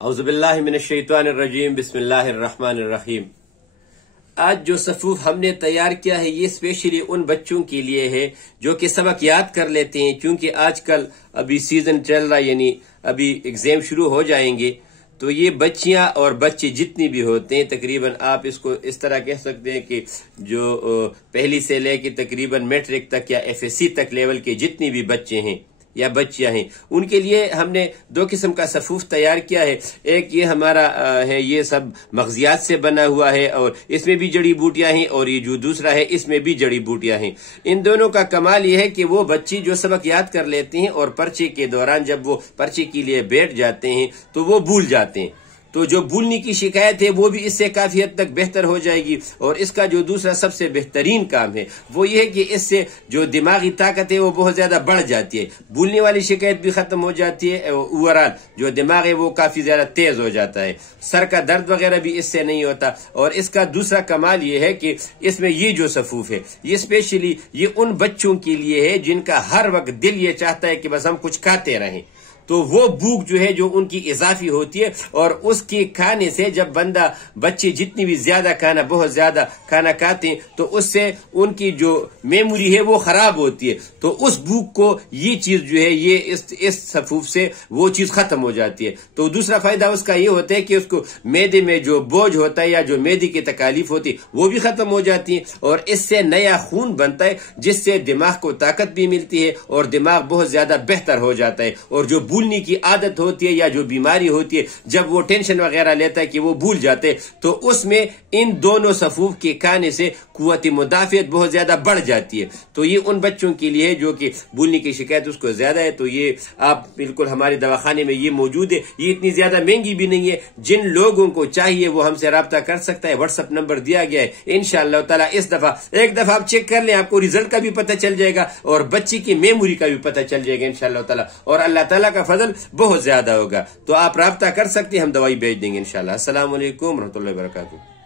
औज़ुबिल्लाहि मिनश्शैतानिर्रजीम बिस्मिल्लाहिर्रहमानिर्रहीम। आज जो सफूफ हमने तैयार किया है ये स्पेशली उन बच्चों के लिए है जो कि सबक याद कर लेते हैं, क्योंकि आजकल अभी सीजन चल रहा है, यानी अभी एग्जाम शुरू हो जाएंगे। तो ये बच्चियां और बच्चे जितनी भी होते हैं, तकरीबन आप इसको इस तरह कह सकते हैं कि जो पहली से लेके तकरीबन मैट्रिक तक या एफएससी तक लेवल के जितनी भी बच्चे हैं या बच्चियां हैं, उनके लिए हमने दो किस्म का सफूफ तैयार किया है। एक ये हमारा है, ये सब मगजियात से बना हुआ है और इसमें भी जड़ी बूटियां हैं, और ये जो दूसरा है इसमें भी जड़ी बूटियां हैं। इन दोनों का कमाल ये है कि वो बच्ची जो सबक याद कर लेते हैं और पर्चे के दौरान जब वो पर्चे के लिए बैठ जाते हैं तो वो भूल जाते हैं। तो जो भूलने की शिकायत है वो भी इससे काफी हद तक बेहतर हो जाएगी। और इसका जो दूसरा सबसे बेहतरीन काम है वो ये है कि इससे जो दिमागी ताकत है वो बहुत ज्यादा बढ़ जाती है, भूलने वाली शिकायत भी खत्म हो जाती है, ओवरऑल जो दिमाग है वो काफी ज्यादा तेज हो जाता है, सर का दर्द वगैरह भी इससे नहीं होता। और इसका दूसरा कमाल ये है कि इसमें ये जो सफूफ है ये स्पेशली ये उन बच्चों के लिए है जिनका हर वक्त दिल ये चाहता है कि बस हम कुछ खाते रहें। तो वो भूख जो है जो उनकी इजाफी होती है, और उसके खाने से जब बच्चे जितनी भी ज्यादा खाना बहुत ज्यादा खाना खाते हैं तो उससे उनकी जो मेमोरी है वो खराब होती है। तो उस भूख को ये चीज जो है ये इस सफूफ से वो चीज खत्म हो जाती है। तो दूसरा फायदा उसका ये होता है कि उसको मैदे में जो बोझ होता है या जो मैदे की तकालीफ होती है वो भी खत्म हो जाती है, और इससे नया खून बनता है जिससे दिमाग को ताकत भी मिलती है और दिमाग बहुत ज्यादा बेहतर हो जाता है। और जो भूलने की आदत होती है या जो बीमारी होती है, जब वो टेंशन वगैरह लेता है कि वो भूल जाते हैं, तो उसमें इन दोनों सफूफ के खाने से कुव्वत मुदाफियत बहुत ज्यादा बढ़ जाती है। तो ये उन बच्चों के लिए जो कि भूलने की शिकायत उसको ज्यादा है, तो ये आप बिल्कुल हमारे दवाखाने में ये मौजूद है। ये इतनी ज्यादा महंगी भी नहीं है, जिन लोगों को चाहिए वो हमसे राब्ता कर सकता है। व्हाट्सएप नंबर दिया गया है। इंशाअल्लाह ताला इस दफा एक दफा आप चेक कर लें, आपको रिजल्ट का भी पता चल जाएगा और बच्ची की मेमोरी का भी पता चल जाएगा इंशाअल्लाह ताला, और अल्लाह ताला का फजल बहुत ज्यादा होगा। तो आप राब्ता कर सकते हैं, हम दवाई भेज देंगे इंशाअल्लाह। अस्सलाम वालेकुम रहमतुल्लाहि व बरकातुहू।